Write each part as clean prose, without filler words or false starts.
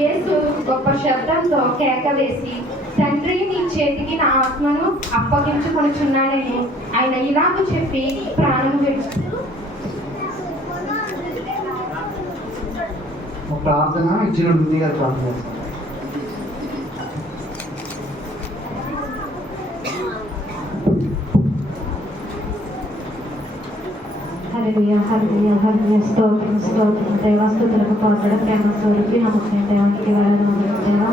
యేసు గొప్ప శబ్దంతో కేక వేసి, తండ్రి, నీ చేతికి నా ఆత్మను అప్పగించుకొనుచున్నానని ఆయన ఇలాగ చెప్పి ప్రాణం విడిచాడు. ప్రార్థన ఇచ్చిన ముందుగా ప్రార్థన చేస్తాం. హల్లెలూయా హల్లెలూయా హల్లెలూయా స్తోత్రం స్తోత్రం దేవా స్తుతులకు పాత్ర ప్రేమ స్వరూపి నమ్మకమైన దేవానికి వేళను దేవా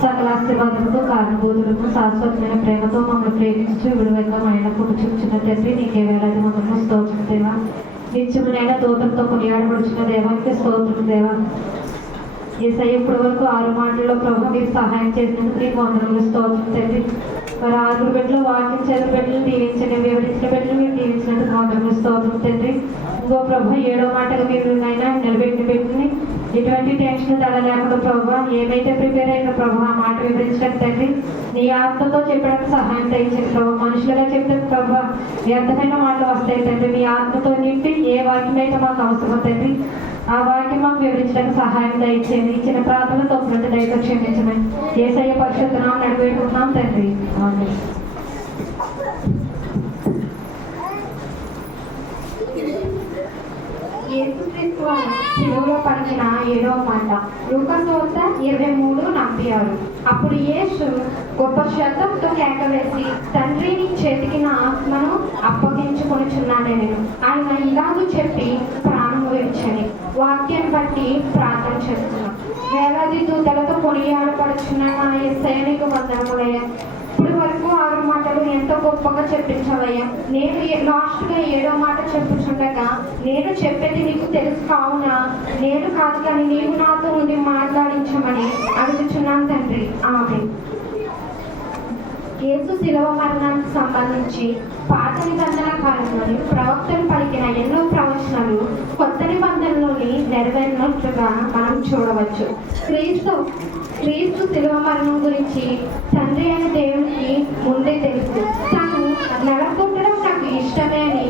సకల ఆశీర్వాదములకు కారణభూతులకు శాశ్వతమైన ప్రేమతో మమ్మల్ని ప్రేమించు విడువైన మైన పుట్టుచున్న తండ్రి నీకే వేలాది వందలు స్తోత్రం దేవా నిత్యమునైన దూతంతో కొనియాడబడుచున్న దేవానికి స్తోత్రం దేవా యేసయ్య ఇప్పటి వరకు 6 మాటల్లో ప్రభు మీరు సహాయం చేసినందుకు నీకు వందనములు స్తోత్రం తండ్రి. మరి 6 బిడ్డలు వాక్యం చదువు బిడ్డలు దీవించండి, వివరించిన బిడ్డలు మీరు దీవించినందుకు వందనములు స్తోత్రం తండ్రి. ఇంకో ప్రభు 7వ మాటగా మీరు అయినా నిలబెట్టిన బిడ్డని ఎటువంటి టెన్షన్ తల లేకుండా ప్రభు ఏమైతే ప్రిపేర్ అయిన ప్రభు ఆ మాట వివరించడానికి తండ్రి నీ ఆత్మతో చెప్పడానికి సహాయం దయచేయండి ప్రభు. మనుషులుగా చెప్తే ప్రభు వ్యర్థమైన మాటలు వస్తాయి తండ్రి. మీ ఆత్మతో నింపి ఏ వాక్యం అయితే మాకు అవసరం తండ్రి ఆ వాక్యం మాకు వివరించడానికి సహాయం దయచేయండి. ఇచ్చిన ప్రార్థన తప్పునంటే దయతో క్షమించమని యేసయ్య పరిశుద్ధ నామమున అడిగివేడుకుంటున్నాం తండ్రి. ఆమేన్. యేసుక్రీస్తు వారు శిలువలో పలికిన 7వ మాట లూకా సువార్త 23:46. అప్పుడు యేసు గొప్ప శబ్దంతో కేక వేసి, తండ్రి, నీ చేతికి నా ఆత్మను అప్పగించుకొనుచున్నానని ఆయన ఇలాగ చెప్పి ప్రాణం విడిచని వాక్యం బట్టి ప్రార్థన చేస్తున్నాం. వేలాది దూతలతో కొనియాడబడుచున్న మన యేసయ్యకు వందనములయ్యా. ఇప్పుడు వరకు 6 మాటలు ఎంతో గొప్పగా చెప్పించవయ్యా. నేను లాస్ట్గా 7వ మాట చెప్పుచుండగా నేను చెప్పేది నీకు తెలుసు కావున నేను కాదు కానీ నీవు నాతో ఉండి మాట్లాడించమని అడుగుచున్నాను తండ్రి. ఆమేన్. యేసు శిలువ మరణానికి సంబంధించి పాత నిబంధన కాలంలోని ప్రవక్తలు పలికిన ఎన్నో ప్రవచనాలు కొత్త నిబంధనలోని నెరవేరినట్లుగా మనం చూడవచ్చు. క్రీస్తు శిలువ మరణం గురించి తండ్రి అయిన దేవునికి ముందే తెలుసు. తను నెలకొట్టడం నాకు ఇష్టమే అని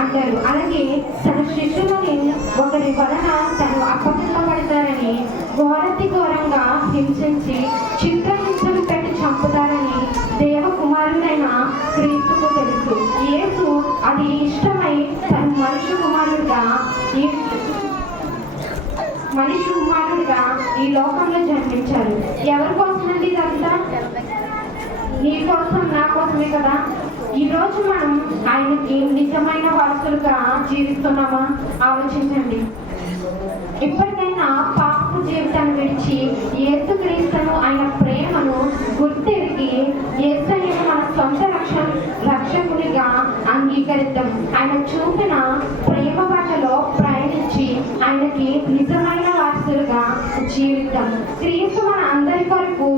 అంటారు. అలాగే తన శిష్యులని ఒకరి వలన తను అప్పగింపబడతారని ఘోరతి ఘోరంగా హింసించి చిత్రహింసలు పెట్టి చంపుతారని దేవకుమారుడైన క్రీస్తుకు తెలుసు. యేసు అది ఇష్టమై తన మనిషి కుమారుడిగా ఈ లోకంలో జన్మించారు. ఎవరి కోసమండి ఇదంతా? నీ కోసం, నా కోసమే కదా. ఈరోజు మనం ఆయనకి నిజమైన వారసులుగా జీవిస్తున్నామా? ఆలోచించండి. ఇప్పటికైనా పాపపు జీవితాన్ని విడిచి యేసుక్రీస్తును ఆయన ప్రేమను గుర్తెరిగి యేసయ్యను మన సొంత రక్షకునిగా అంగీకరిద్దాం. ఆయన చూపిన ప్రేమ బాటలో ప్రయాణించి ఆయనకి నిజమైన వారసులుగా జీవిద్దాం. క్రీస్తు మన అందరి కొరకు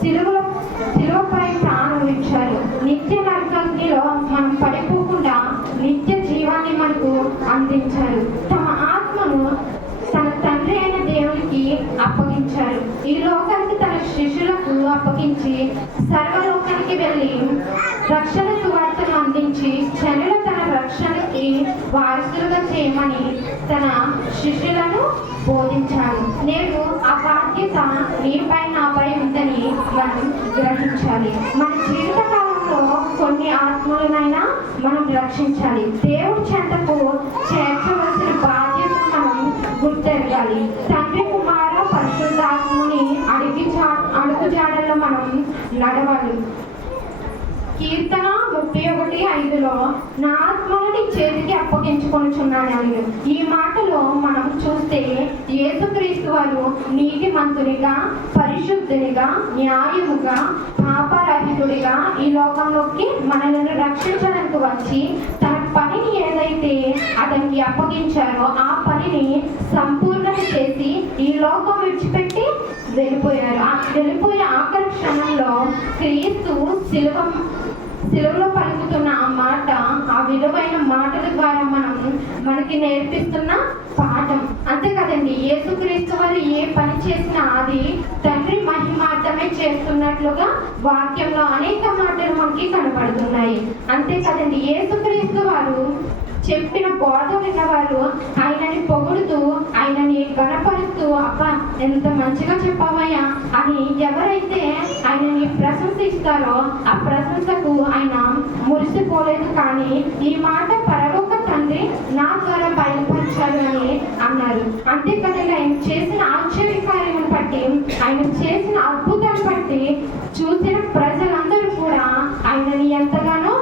శిలువపై ప్రాణం ఇచ్చారు. నిత్య నరకాగ్నిలో మనం పడిపోకుండా నిత్య జీవాన్ని మనకు అందించారు. తమ ఆత్మను తన తండ్రి అయిన దేవునికి అప్పగించారు. ఈ లోకానికి తన శిష్యులకు అప్పగించి సర్వలోకానికి వెళ్ళి రక్షణ సువార్తను అందించి జనులు తన రక్షణకి వారసులుగా చేయమని తన శిష్యులను బోధించాడు. నేను ఆ బాధ్యత నీపై నాపై ఉందని మనం గ్రహించాలి. మన జీవిత కాలంలో కొన్ని ఆత్మలనైనా మనం రక్షించాలి. దేవుడి చెంతకు చేర్చవలసిన బాధ్యత మనం గుర్తెరగాలి. తండ్రి, కుమార, పరిశుద్ధాత్మని అడుగుజాడల్లో మనం నడవాలి. కీర్తన 31:5లో నా ఆత్మను నీ చేతికి అప్పగించుకొనుచున్నాను. ఈ మాటలో మనం చూస్తే యేసుక్రీస్తు వారు నీతిమంతునిగా, పరిశుద్ధునిగా, న్యాయముగా, పాపరహితుడిగా ఈ లోకంలోకి మనల్ని రక్షించడానికి వచ్చి తన పనిని ఏదైతే అతనికి అప్పగించారో ఆ పనిని సంపూర్ణం చేసి ఈ లోకం విడిచిపెట్టి వెళ్ళిపోయారు. వెళ్ళిపోయే ఆఖరి క్షణంలో క్రీస్తు శిలువలో పలుకుతున్న ఆ మాట, ఆ విలువైన మాటల ద్వారా మనకి నేర్పిస్తున్న పాఠం. అంతే కదండి, యేసుక్రీస్తు వారు ఏ పని చేసినా అది తండ్రి మహిమార్థమే చేస్తున్నట్లుగా వాక్యంలో అనేక మాటలు మనకి కనపడుతున్నాయి. అంతే కదండి, యేసుక్రీస్తు వారు చెప్పిన బోధ విన్నవారు ఆయనని పొగుడుతూ ఆయనని గణపరుస్తూ అబ్బా ఎంత మంచిగా చెప్పావయ్యా అని ఎవరైతే ఆయనని ప్రశంసిస్తారో ఆ ప్రశంసకు ఆయన మురిసిపోలేదు. కానీ ఈ మాట పరలోక తండ్రి నా ద్వారా బయలుపరిచారు అని అన్నారు. అంతేకాదండి ఆయన చేసిన ఆశ్చర్యకార్యమును బట్టి, ఆయన చేసిన అద్భుతాన్ని బట్టి చూసిన ప్రజలందరూ కూడా ఆయనని ఎంతగానో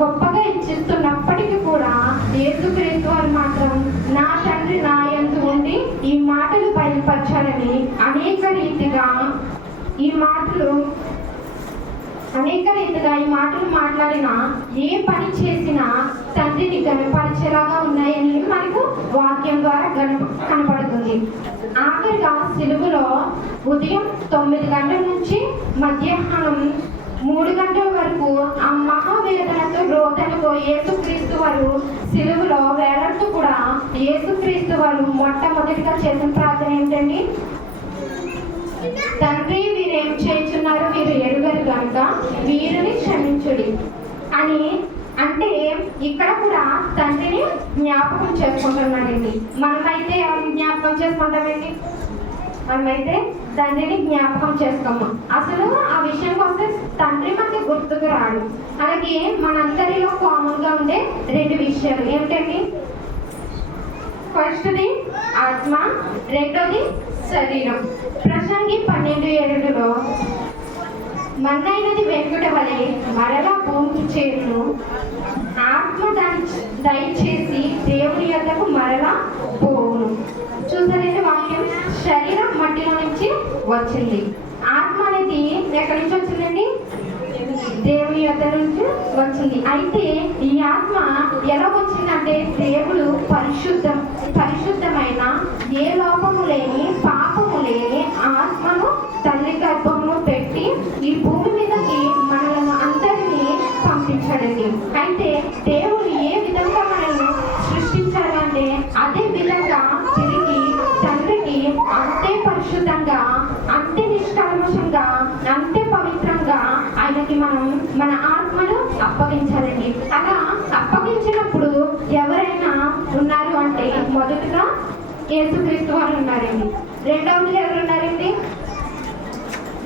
గొప్పగా ఇచ్చిస్తున్నప్పటికీ కూడా యేసుక్రీస్తు వారు మాత్రం నా తండ్రి నా యందు ఉండి ఈ మాటలు బయలుపరచాలని అనేక రీతిగా ఈ మాటలు మాట్లాడినా ఏ పని చేసినా తండ్రిని గణపరిచేలాగా ఉన్నాయని మనకు వాక్యం ద్వారా కనపడుతుంది. ఆఖరిగా సిలువలో ఉదయం 9 గంటల నుంచి మధ్యాహ్నం 3 గంటల వరకు ఆ మహావేదనతో రోదనతో యేసుక్రీస్తు వారు సిలువలో వేలాడుతూ కూడా యేసుక్రీస్తు వారు మొట్టమొదటిగా చేసిన ప్రార్థన ఏంటండి? తండ్రి వీరేం చేస్తున్నారు వీరు ఎరుగరు కనుక వీరిని క్షమించుడి అని. అంటే ఇక్కడ కూడా తండ్రిని జ్ఞాపకం చేసుకుంటున్నాడండి. మనమైతే జ్ఞాపకం చేసుకుంటామండి? మనమైతే తండ్రిని జ్ఞాపకం చేసుకోము. అసలు ఆ విషయం వస్తే తండ్రి మనకి గుర్తుకు రాడు. అలాగే మనందరిలో కామన్ గా ఉండే 2 విషయాలు ఏంటండి? ఫస్ట్ది ఆత్మ, రెండోది శరీరం. ప్రసంగి 12:7లో మన్నైనది వెంకుట వలె మరలా భూమికి చేరును, ఆత్మ దయచేసి దేవుని యొద్దకు మరలా పోవును. చూసారండి వాక్యం. శరీరం మట్టిలో నుంచి వచ్చింది, ఆత్మ అనేది ఎక్కడి నుంచి వచ్చిందండి? దేవుని యొద్ద నుంచి వచ్చింది. అయితే ఈ ఆత్మ ఎలా వచ్చిందంటే దేవుడు పరిశుద్ధమైన ఏ లోపము లేని పాపము లేని ఆత్మను తల్లి గర్భమును పెట్టి ఈ భూమి మీదకి మనల్ని అందరినీ పంపించాడండి. అయితే దేవుడు ఏ విధంగా మనల్ని సృష్టించాడంటే అదే విధంగా తిరిగి తండ్రికి అంతే పరిశుద్ధంగా, అంతే నిష్కల్మషంగా, అంతే పవిత్రంగా ఆయనకి మనం మన ఆత్మను అప్పగించాలండి. అలా అప్పగించినప్పుడు ఎవరైనా ఉన్నారు అంటే మొదటగా యేసుక్రీస్తు వారు ఉన్నారండి. రెండవదిగా ఎవరు ఉన్నారండి?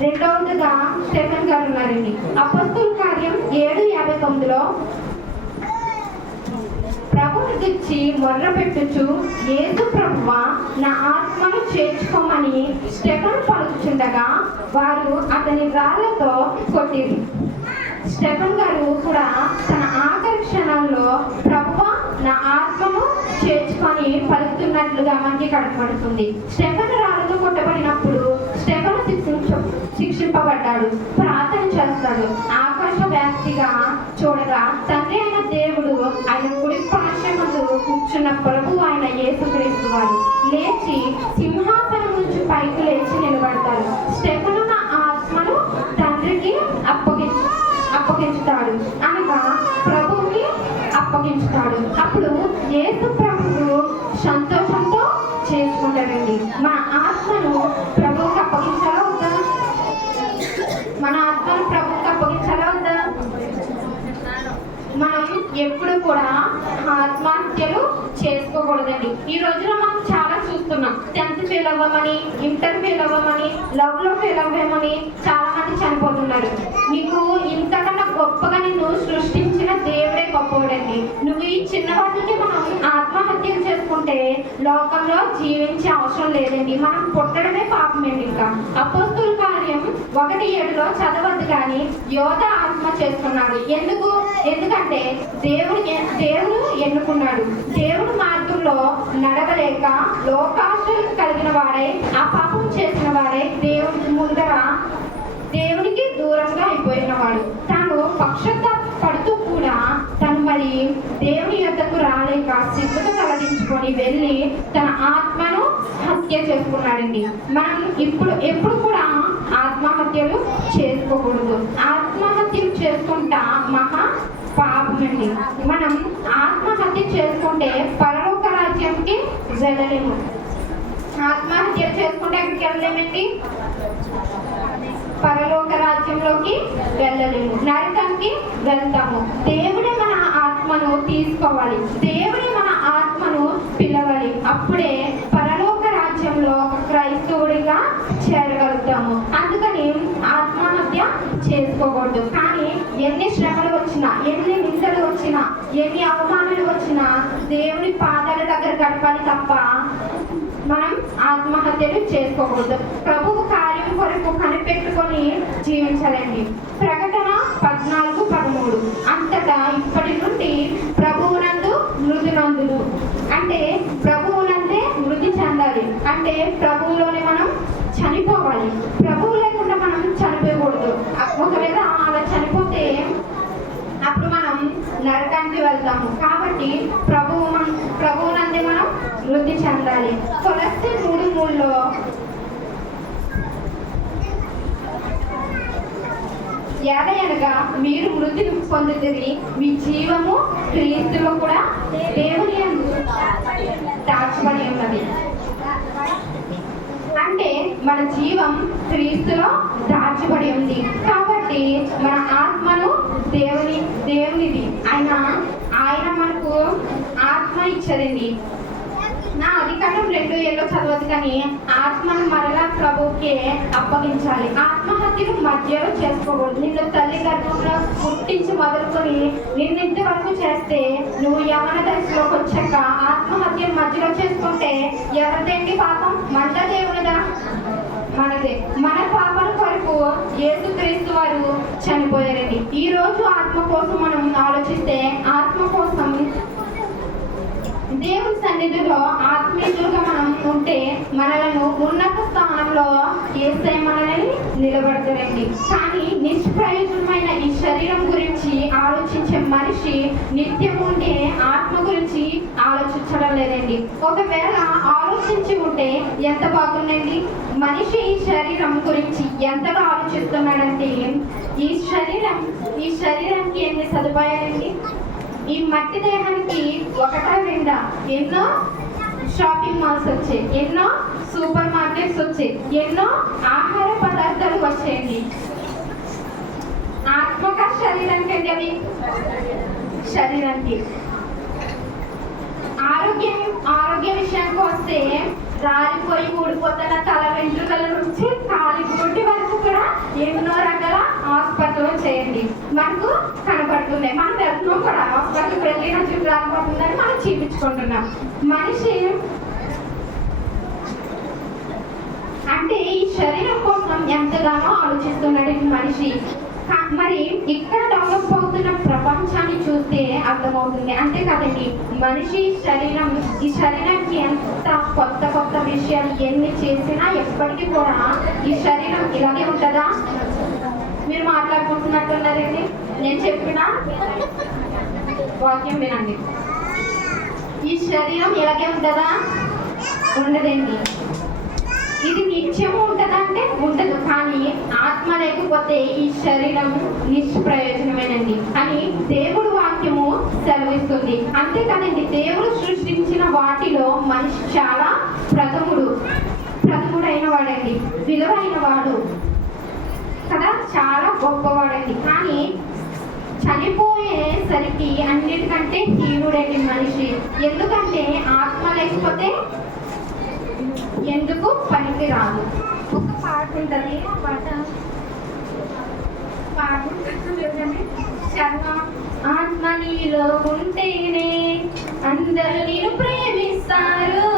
రెండవదిగా స్టెఫెన్ గారు ఉన్నారండి. అపొస్తలుల కార్యం 7:59లో ప్రభువుని తెచ్చి మొర్ర పెట్టుచు యేసు ప్రభువా నా ఆత్మను చేర్చుకోమని స్టెఫెను పలుకుచుండగా వారు అతని రాళ్లతో కొట్టిరి. స్టెఫెన్ గారు కూడా తన ఆఖరి క్షణాల్లో ప్రభువా నా ఆత్మను చేర్చుకొని పలుకుతున్నట్లుగా మనకి కనపడుతుంది. స్టెఫెను రాళ్లతో కొట్టబడినప్పుడు స్టెఫెను శిక్షింపబడ్డాడు, ప్రార్థన చేస్తాడు. ఆకాశ వ్యాప్తిగా చూడగా తండ్రి అయిన దేవుడు ఆయన కుడి పార్శ్వమందు కూర్చున్న ప్రభు అయిన యేసుక్రీస్తు వారు లేచి సింహాసనం నుంచి పైకి లేచి నిలబడతారు. స్టెఫెను నా ఆత్మను తండ్రికి అప్పగించుతాడు అనగా ప్రభువుకి అప్పగించుతాడు. అప్పుడు యేసు ప్రభువు సంతోషంతో చేసుకుంటాడండి. మన ఆత్మను ప్రభువుకి అప్పగించాలా వద్దా? మన ఆత్మను ప్రభువుకి అప్పగించాలా వద్దా? మనం ఎప్పుడు కూడా ఆత్మహత్యలు చేసుకోకూడదండి. ఈ రోజున మనం చాలా చూస్తున్నాం. 10th ఫెయిల్ అవ్వమని, ఇంటర్ ఫెయిల్ అవ్వమని, లవ్ లో ఫెయిల్ అవ్వమని చాలా మంది చనిపోతున్నారు. నీకు ఇంతకన్నా గొప్పగా నిన్ను సృష్టించిన దేవుడే గొప్పవాడండి. నువ్వు ఈ చిన్న వాటికి మనం ఆత్మహత్యలు చేసుకుంటే లోకంలో జీవించే అవసరం లేదండి. మనం పుట్టడమే పాపమేండి. ఇంకా అపొస్తలుల కార్యం 1:7లో చదవద్దు కానీ యోధ ఆత్మ చేసుకున్నాడు. ఎందుకంటే దేవుడు ఎన్నుకున్నాడు. దేవుడు మార్గంలో నడవలేక లోకాశలు కలిగిన వాడై ఆ పాపం చేసిన వాడై దేవునికి దూరంగా అయిపోయిన వాడు. తాను పక్షపాతపడుతూ కూడా తను మరి దేవుని యొద్దకు రాలేక సిగ్గుతో తలదించుకొని వెళ్ళి తన ఆత్మను హత్య చేసుకున్నాడండి. మనం ఎప్పుడు కూడా ఆత్మహత్యలు చేసుకోకూడదు. ఆత్మహత్యలు చేసుకుంటా మహా పాపమండి. మనం ఆత్మహత్య చేసుకుంటే పరలోక రాజ్యంకి వెళ్ళలేము. ఆత్మహత్యలు చేసుకుంటే ఎక్కడికి వెళ్ళలేమండి? పరలోక రాజ్యంలోకి వెళ్ళలేము, నరకానికి వెళ్తాము. దేవుడే మన ఆత్మ ఆత్మను తీసుకోవాలి. దేవుని మన ఆత్మను పిలవాలి. అప్పుడే పరలోక రాజ్యంలో క్రైస్తవుడిగా చేరగలుగుతాము. అందుకని ఆత్మహత్య చేసుకోకూడదు. కానీ ఎన్ని శ్రమలు వచ్చినా, ఎన్ని నిందలు వచ్చినా, ఎన్ని అవమానాలు వచ్చినా దేవుని పాదాల దగ్గర గడపాలి తప్ప మనం ఆత్మహత్యలు చేసుకోకూడదు. ప్రభువు కార్యం కొరకు కనిపెట్టుకొని జీవించాలండి. ప్రకటన 14:13 అంతటా ఇప్పటి నుండి ప్రభువునందు మృతి నందులు, అంటే ప్రభువునందే మృతి చెందాలి. అంటే ప్రభువులోనే మనం చనిపోవాలి. ప్రభువు లేకుండా మనం చనిపోకూడదు. ఒకవేళ అలా చనిపోతే అప్పుడు మనం నరకానికి వెళ్తాము. కాబట్టి ప్రభువునందే మనం వృద్ధి చెందాలి. కొలస్సీ 3:3లో ఏదైనగా మీరు మృతిని పొందుతుంది, మీ జీవము క్రీస్తులో కూడా దేవుని యందు దాచబడి ఉన్నది. అంటే మన జీవం క్రీస్తులో దాచబడి ఉంది. కాబట్టి మన ఆత్మను దేవునిది ఆయన మనకు ఆత్మ ఇచ్చదండి. నా అధికారం 2 చదవదు, కానీ ఆత్మను మరలా ప్రభువుకే అప్పగించాలి. ఆత్మహత్యను మధ్యలో చేసుకోకూడదు. నిన్ను తల్లి గర్భంలో పుట్టించి మొదలుకొని నిన్నింత వరకు చేస్తే నువ్వు యవన దశలోకి వచ్చాక ఆత్మహత్యను మధ్యలో చేసుకుంటే ఎవరిదేంటి పాపం? మన దేవునిదా? మనదే. మన పాపల కొరకు యేసుక్రీస్తు వారు చనిపోయారండి. ఈ రోజు ఆత్మ కోసం మనం ఆలోచిస్తే, ఆత్మ కోసం దేవుని సన్నిధిలో ఆత్మీయులుగా మనం ఉంటే మనలను ఉన్నత స్థానంలో యేసయ్య మనల్ని నిలబడతారండి. కానీ నిష్ప్రయోజనమైన ఈ శరీరం గురించి ఆలోచించే మనిషి నిత్యం ఉండే ఆత్మ గురించి ఆలోచించడం లేదండి. ఒకవేళ ఆలోచించి ఉంటే ఎంత బాగుందండి. మనిషి ఈ శరీరం గురించి ఎంతగా ఆలోచిస్తున్నాడంటే, ఈ శరీరానికి ఎన్ని సదుపాయాలండి. ఈ మట్టి దేహానికి 1-2 ఎన్నో షాపింగ్ మాల్స్ వచ్చాయి, ఎన్నో సూపర్ మార్కెట్స్ వచ్చాయి, ఎన్నో ఆహార పదార్థాలు వచ్చాయండి. ఆత్మక శరీరానికి అంటే అవి శరీరానికి. ఆరోగ్య విషయానికి వస్తే రాలిపోయి ఊడిపోతున్న తల వెంట్రుకల నుంచి కాలి గుడ్డి వరకు కూడా ఎన్నో రకాల హాస్పిటల్ చేయండి మనకు కనబడుతున్నాయి. మనం వెళ్తున్నాం కూడా, హాస్పిటల్కి వెళ్ళిన చుట్టూ రాకపోతుందని మనం చూపించుకుంటున్నాం. మనిషి అంటే ఈ శరీరం కోసం ఎంతగానో ఆలోచిస్తున్నాడు ఈ మనిషి. మరి ఇక్కడ డెవలప్ అవుతున్న ప్రపంచాన్ని చూస్తే అర్థమవుతుంది. అంతే కదండి, మనిషి ఈ శరీరానికి ఎంత కొత్త విషయాలు ఎన్ని చేసినా ఎప్పటికీ కూడా ఈ శరీరం ఇలాగే ఉంటుందా? మీరు మాట్లాడుకుంటున్నట్టున్నారండి. నేను చెప్పిన వాక్యం వినండి. ఈ శరీరం ఇలాగే ఉంటుందా? ఉండదండి. ఇది నిత్యము ఉంటుందంటే ఉండదు. కానీ ఆత్మ లేకపోతే ఈ శరీరం నిష్ప్రయోజనమేనండి అని దేవుడు వాక్యము సెలవిస్తుంది. అంతేకాదండి, దేవుడు సృష్టించిన వాటిలో మనిషి చాలా ప్రథముడైన వాడండి, విలువైన వాడు కదా, చాలా గొప్పవాడండి. కానీ చనిపోయేసరికి అన్నిటికంటే హీనుడండి మనిషి. ఎందుకంటే ఆత్మ లేకపోతే ఎందుకు పనికి రాదు. ఒక పాట ఉంటుంది, ఆ పాట ఆత్మ నీలో ఉంటేనే అందరూ నేను ప్రేమిస్తారు,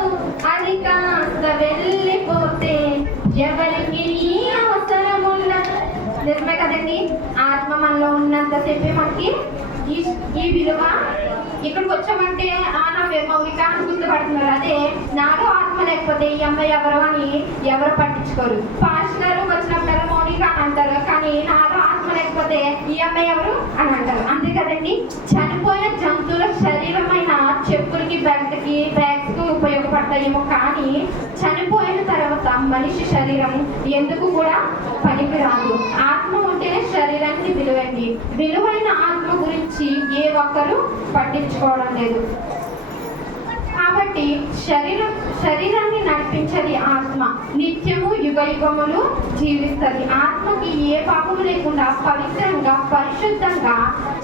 అది కాస్త వెళ్ళిపోతే ఎవరికి నీ అవసరం ఉండదు. నిజమే కదండి, ఆత్మ మనలో ఉన్నంతసేపే మనకి ఈ విలువ. ఇక్కడికి వచ్చామంటే నా మౌలిక గుర్తుపడుతున్నారు. అదే నాలో ఆత్మ లేకపోతే ఈ అమ్మాయి ఎవరు అని ఎవరు పట్టించుకోరు. పాస్టర్ వచ్చినప్పుడు మౌలిక అని అంటారు, కానీ నాలో ఆత్మ లేకపోతే ఈ అమ్మాయి ఎవరు అని అంటారు. అంతే కదండి, చనిపోయిన జంతువుల శరీరమైన చెప్పులకి బెల్ట్కి బ్యాగ్స్కి ఉపయోగపడతాయేమో, కానీ చనిపోయిన తర్వాత మనిషి శరీరం ఎందుకు కూడా పనికి రాదు. ఆత్మ ఉంటేనే శరీరానికి విలువండి. విలువైన ఆత్మ గురించి ఏ ఒక్కరు పట్టించుకోవడం లేదు. కాబట్టి శరీరాన్ని నడిపించది ఆత్మ, నిత్యము యుగములు జీవిస్తుంది. ఆత్మకి ఏ పాపము లేకుండా పవిత్రంగా పరిశుద్ధంగా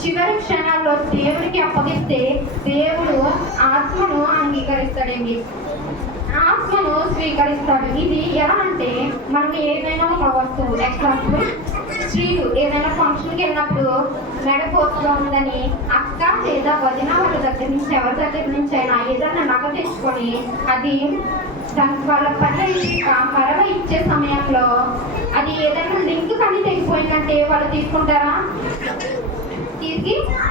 చివరి క్షణాల్లో దేవుడికి అప్పగిస్తే దేవుడు ఆత్మను అంగీకరిస్తాడండి, ఆత్మను స్వీకరిస్తాడు. ఇది ఎలా అంటే మనం ఏదైనా ఒక వస్తువు, ఎగ్జాంపుల్ స్త్రీలు ఏదైనా ఫంక్షన్కి వెళ్ళినప్పుడు మెడపోతులో ఉందని అక్క లేదా వదిన వాళ్ళ దగ్గర నుంచి ఎవరి దగ్గర నుంచి అయినా ఏదైనా నగ తెచ్చుకొని అది దానికి వాళ్ళ పని మరవ ఇచ్చే సమయంలో అది ఏదైనా లింక్ కానీ తెగిపోయిందంటే వాళ్ళు తీసుకుంటారా?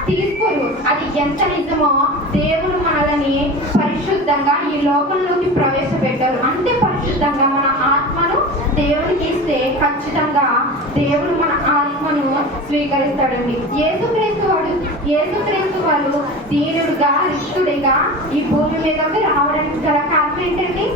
తీసుకోరు. అది ఎంత నిజమో దేవుడు మనల్ని పరిశుద్ధంగా ఈ లోకంలోకి ప్రవేశపెట్టారు. అంతే పరిశుద్ధంగా మన ఆత్మను దేవుడికి ఇస్తే ఖచ్చితంగా దేవుడు మన ఆత్మను స్వీకరిస్తాడండి. యేసుక్రీస్తు వారు దీనుడుగా రిక్తుడిగా ఈ భూమి మీదకి రావడానికి గల కారణం ఏంటండి?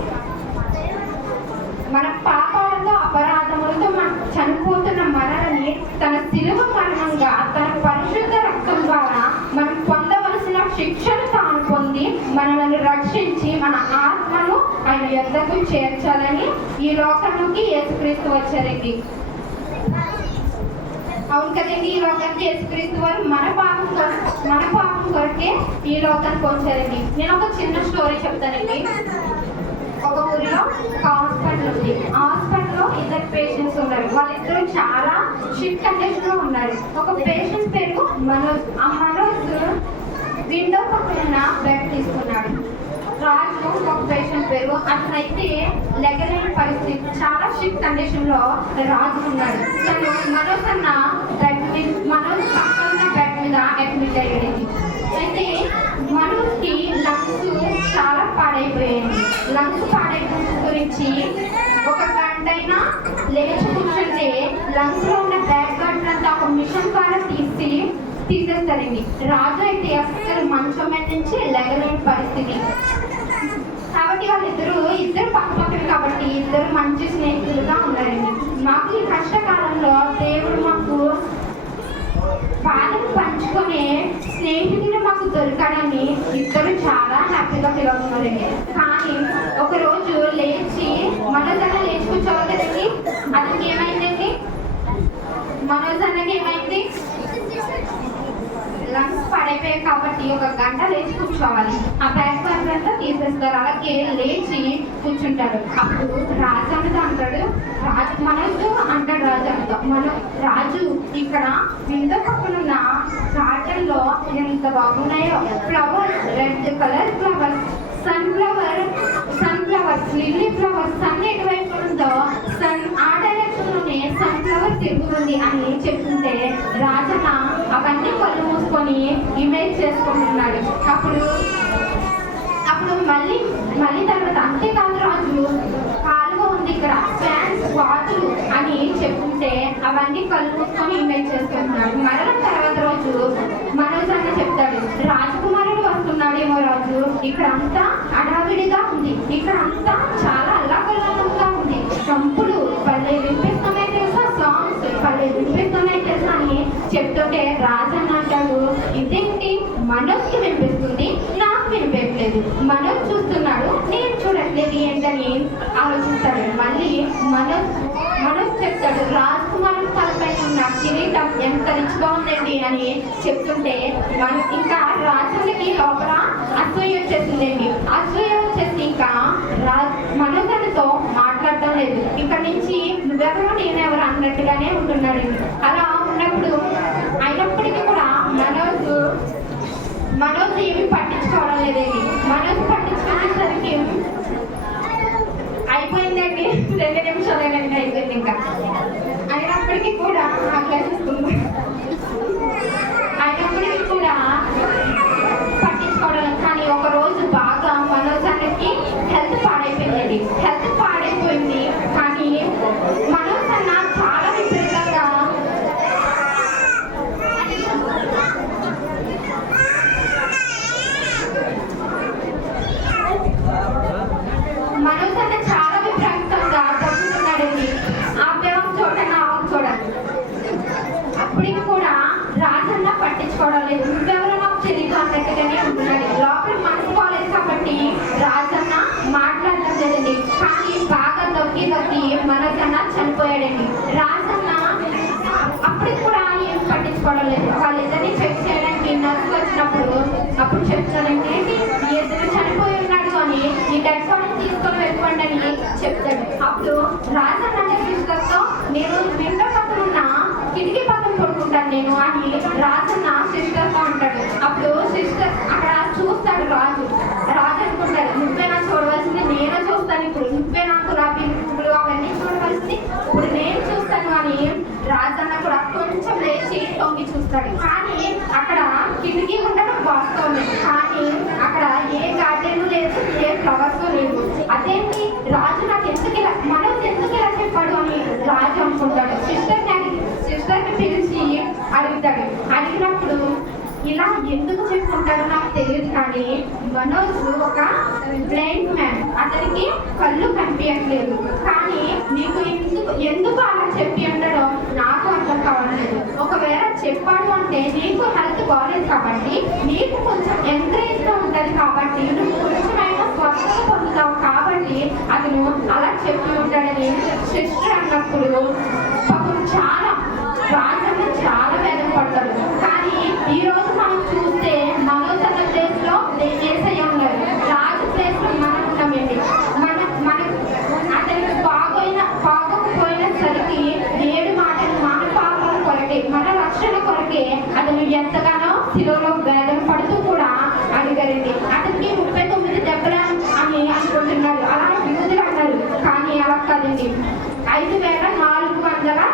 మన పాపాలతో అపరాధములతో మనం చనిపోతున్న మనల్ని తన శిలువ మరణంగా తన పరిశుద్ధ రక్తం ద్వారా మనం పొందవలసిన శిక్షను తాను పొంది మనల్ని రక్షించి మన ఆత్మను ఆయన యొద్దకు చేర్చాలని ఈ లోకంలోకి యేసుక్రీస్తు వచ్చారండి. అవును కదండి, ఈ లోకానికి యేసుక్రీస్తు వారు మన పాపం కొరకే ఈ లోకానికి వచ్చారండి. నేను ఒక చిన్న స్టోరీ చెప్తానండి. ఒక ఊరిలో హాస్పిటల్ ఉంది. హాస్పిటల్లో ఇద్దరు పేషెంట్స్ ఉన్నారు. వాళ్ళిద్దరూ చాలా షిఫ్ట్ కండిషన్ లో ఉన్నారు. ఒక పేషెంట్ పేరు మనోజ్. ఆ మనోజ్ విండో పక్కన బెడ్ తీసుకున్నాడు. రాజు ఒక పేషెంట్ పేరు, అతనైతే లెగలేని పరిస్థితి, చాలా షిఫ్ట్ కండిషన్ లో రాజు ఉన్నాడు. తను మనోజ్ పక్కన బెడ్ మీద అడ్మిట్ అయ్యాడు. అయితే మనోజ్కి లంగ్స్ చాలా పాడైపోయాయి. లంగ్స్ పాడైపోయిన గురించి ఒక గంట అయినా లేచి కూర్చుంటే లంగ్స్ లో ఉన్న బ్యాడ్ గార్డ్ అంతా ఒక మిషన్ ద్వారా తీసేస్తారండి. రాజు అయితే అసలు మంచం మీద నుంచి లెగలేని పరిస్థితి. కాబట్టి ఇద్దరు పక్కన కాబట్టి ఇద్దరు మంచి స్నేహితులుగా ఉన్నారండి. మాకు ఈ కష్టకాలంలో దేవుడు మాకు బాధను పంచుకునే స్నేహితుడు మాకు దొరకడని ఇద్దరు చాలా హ్యాపీగా ఫీల్ అవుతున్నారండి. కానీ ఒకరోజు లేచి మనోజ్ అన్న లేచి కూర్చోవాలి కదండి, అతనికి ఏమైందండి? మనోజ్ అన్నకి ఏమైంది? లంగ్స్ పడైపోయాయి కాబట్టి ఒక గంట లేచి కూర్చోవాలి. ఆ బ్యాక్ బ్యాగ్ అంతా తీసేస్తారు. అలాగే లేచి కూర్చుంటాడు. అప్పుడు రాజు అంటాడు, మనోజ్ అంటాడు రాజు ఇక్కడ విండో పక్కన ఉన్న గార్డెన్ లో ఎంత బాగున్నాయో flowers, red colour flowers, sun flowers, lily flowers, sun ఎటువైపు ఉందో ఆ డైరెక్షన్ లోనే సన్ ఫ్లవర్ తిరుగుతుంది అని చెప్తుంటే రాజన్న అవన్నీ కళ్ళు మూసుకొని ఇమేజ్ చేసుకుంటున్నాడు. అప్పుడు మళ్ళీ తర్వాత అంతేకాదు రాజు కాలువ ఉంది ఇక్కడ, ఫ్యాన్స్ వాతులు అని చెప్తుంటే అవన్నీ కళ్ళు మూసుకొని ఇమేజ్ చేసుకుంటున్నాడు. మరణ తర్వాత రోజు మనోజ్ అన్న చెప్తాడు, రాజకుమారుడు వస్తున్నాడేమో రాజు, ఇక్కడ అంతా అడావిడిగా ఉంది, ఇక్కడ అంతా చాలా అల్లాకల్లాగా ఉంది, కంపులు పల్లె వినిపిస్తున్నాయి తెలుసా, సాంగ్స్ పల్లె వినిపిస్తున్నాయి తెలుసా అని చెప్తుంటే రాజన్న అంటాడు, ఇదేంటి మనోజ్కి వినిపిస్తుంది, నాకు వినిపించలేదు, మనోజ్ చూస్తున్నాడు నేను చూడట్లేదు ఏంటని ఆలోచిస్తాడు. మళ్ళీ మనోజ్ చెప్తాడు, రాజకుమారుడు తలపై ఉన్న కిరీటం ఎంత రిచ్గా ఉందండి అని చెప్తుంటే ఇంకా రాజులకి లోపల అసూయ వచ్చేసిందండి. అసూయ వచ్చేసి ఇంకా మనోజ్తో మాట్లాడటం లేదు. ఇక్కడ నుంచి నువ్వెవరో నేనెవరు అన్నట్టుగానే ఉంటున్నాడు. అలా ఉన్నప్పుడు అయినప్పటికీ కూడా మనోజ్ ఏమి పట్టించుకోవడం లేదండి. మనోజ్ పట్టించుకునేసరికి అయిపోయిందండి, 2 నిమిషాలు అయిపోయింది. ఇంకా అయినప్పటికీ కూడా ఆకలిస్తుంది. అయినప్పటికీ కూడా పట్టించుకోవడం. కానీ ఒక రోజు బాగా మనోజ్ అన్నకి హెల్త్ పాడైపోయిందండి. హెల్త్ పాడైపోయింది కానీ మనోజ్ అన్న చాలా విపరీతంగా పొందుతున్నాడండి. ఆ దేవం చూడండి, ఆ చూడండి. చనిపోయాడండి. రాజన్న అప్పటికి కూడా ఏం పట్టించుకోవడం లేదు. వాళ్ళిద్దరిని చెక్ చేయడానికి నర్సు వచ్చినప్పుడు అప్పుడు చెప్తానండి, ఏంటి ఈ ఇద్దరు చనిపోయి ఉన్నాడు అని, ఈ డెడ్ బాడీని తీసుకొని వెళ్ళిపోండి అని చెప్తాడు. అప్పుడు రాజన్న సిస్టర్తో, నేను విండో పక్కన ఉన్న కిటికీ పక్కన పడుకుంటాను నేను అని రాజన్న సిస్టర్తో అంటాడు. అప్పుడు సిస్టర్ అక్కడ చూస్తాడు. రాజు అనుకుంటాడు, నువ్వేనా చూడవలసింది, నేనే చూస్తాను ఇప్పుడు, నువ్వే నాకు రాబిలు అవన్నీ చూడవలసింది, ఇప్పుడు నేను చూస్తాను అని రాజన్న కూడా కొంచెం లేచి తొంగి చూస్తాడు. కానీ అక్కడ కిటికీ ఉండడం వాస్తవమే, కానీ అక్కడ ఏ గార్డెన్ లేదు, ఏ ఫ్లవర్స్ లేదు. అదేంటి రాజు నాకు ఎందుకు ఇలా, మనోజ్ ఎందుకు ఇలా చెప్పాడు అని రాజు అనుకుంటాడు. సిస్టర్ని పిలిచి అడుగుతాడు. అడిగినప్పుడు ఇలా ఎందుకు చెప్పుకుంటాడో నాకు తెలియదు, కానీ మనోజ్ ఒక బ్లైండ్ మ్యాన్, అతనికి కళ్ళు కనిపించట్లేదు, కానీ నీకు ఎందుకు అలా చెప్పి ఉండడం నాకు అర్థం కావట్లేదు. ఒకవేళ చెప్పాడు అంటే నీకు హెల్త్ బాగాలేదు కాబట్టి, నీకు కొంచెం ఎంకరేజ్గా ఉంటుంది కాబట్టి, నువ్వు కొంచెమైనా స్వస్థత పొందుతావు కాబట్టి అతను అలా చెప్పి ఉంటాడని సిస్టర్ అన్నప్పుడు పాపం రాజన్న చాలా వేదన పడతాడు. కానీ ఈ రోజు మనం చూస్తే మనోజ్ అన్న ప్లేస్ లో యేసయ్య ఉన్నారు, రాజు ప్లేస్ లో మనం ఉన్నామండి. మన అతనికి బాగోకపోయిన సరికి 7 మాటలు మన పాపాల కొరకే, మన రక్షణ కొరకే అతను ఎంతగానో శిలువలో వేదన పడుతూ కూడా అడిగారండి. అతనికి 39 దెబ్బలు అని అనుకుంటున్నారు, అలా యూదులు అన్నారు. కానీ అలా కాదండి, 5,420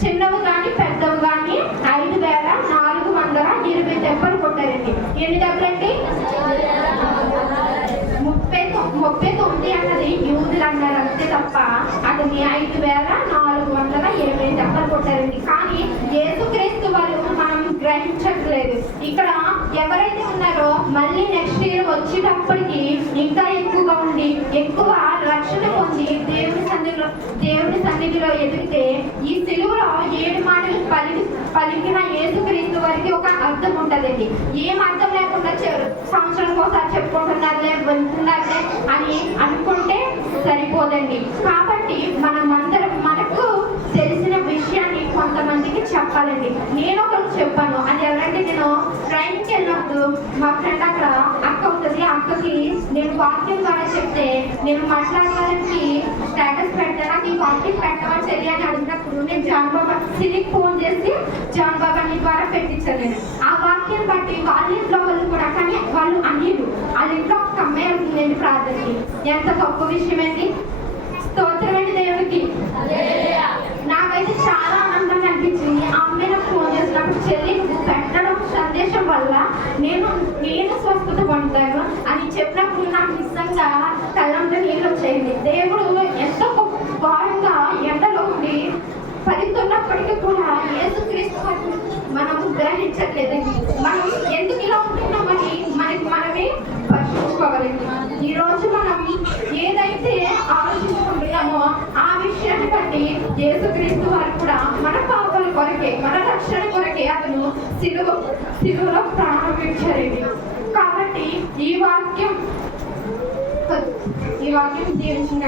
చిన్నవి కానీ పెద్దవి కానీ 5,420 దెబ్బలు కొట్టారండి. ఎన్ని దెబ్బలండి? 39 అన్నది యూదులు అన్నారు అంతే తప్ప అతని 5,420 దెబ్బలు కొట్టారండి. కానీ యేసుక్రీస్తు వాళ్ళు మనం గ్రహించట్లేదు. ఇక్కడ ఎవరైతే ఉన్నారో మళ్ళీ నెక్స్ట్ ఇయర్ వచ్చేటప్పటికి ఇంకా ఎక్కువగా ఉండి ఎక్కువ రక్షణ పొంది దేవుని సన్నిధిలో ఎదిగితే ఈ సిలువలో 7 మాటలు పలికిన యేసుక్రీస్తు వారికి ఒక అర్థం ఉంటదండి. ఏం అర్థం లేకుండా సంవత్సరానికి ఒకసారి చెప్పుకుంటున్నారులే వెళ్తున్నారులే అని అనుకుంటే సరిపోదండి. కాబట్టి మనకు తెలిసిన విషయాన్ని కొంతమందికి చెప్పాలండి. నేను ఒకరికి చెప్పాను, అది ఎవరంటే నేను ట్రైన్కి వెళ్ళినప్పుడు మా ఫ్రెండ్ అక్కడ అక్క అవుతుంది, అక్కకి నేను వాక్యం ద్వారా చెప్తే నేను మాట్లాడడానికి స్టేటస్ పెట్టాను, నాకు ఈ వాక్యం పెట్టమని తెలియని అడిగినప్పుడు నేను జాన్ బాబా సిరికి ఫోన్ చేసి జాన్ బాబాని ద్వారా పెట్టించాను. నేను ఆ వాక్యం బట్టి వాళ్ళ ఇంట్లో వాళ్ళు కూడా, కానీ వాళ్ళు అన్నిలు వాళ్ళ ఇంట్లో ఒక అమ్మాయి అవుతుందండి ప్రార్థనకి. ఎంత గొప్ప విషయం అండి, స్తోత్రమండి దేవుడికి. నాకైతే చాలా ఆనందంగా అనిపించింది. ఆ అమ్మాయి నాకు ఫోన్ చేసినప్పుడు, చెల్లి నువ్వు పెట్టడం సందేశం వల్ల నేను స్వస్థత పొందుతాను అని చెప్పినప్పుడు నాకు నిజంగా కళ్ళంతా నీళ్ళు వచ్చేయండి. దేవుడు ఎంతో ఘోరంగా ఎండలో ఉండి పలుకుతున్నప్పటికీ కూడా యేసుక్రీస్తు మనం గ్రహించట్లేదండి. మనం ఎందుకు ఇలా ఉంటున్నామని మనమే పరిశీలించుకోవాలండి. ఈరోజు మనం ఏదైతే ఆలోచించుకుంటున్నామో ఆ విషయాన్ని బట్టి యేసుక్రీస్తు వారు కూడా మన పాపాల కొరకే, మన రక్షణ కొరకే అతను సిలువలో ప్రాణం విడిచారండి. కాబట్టి ఈ వాక్యం దీవించిన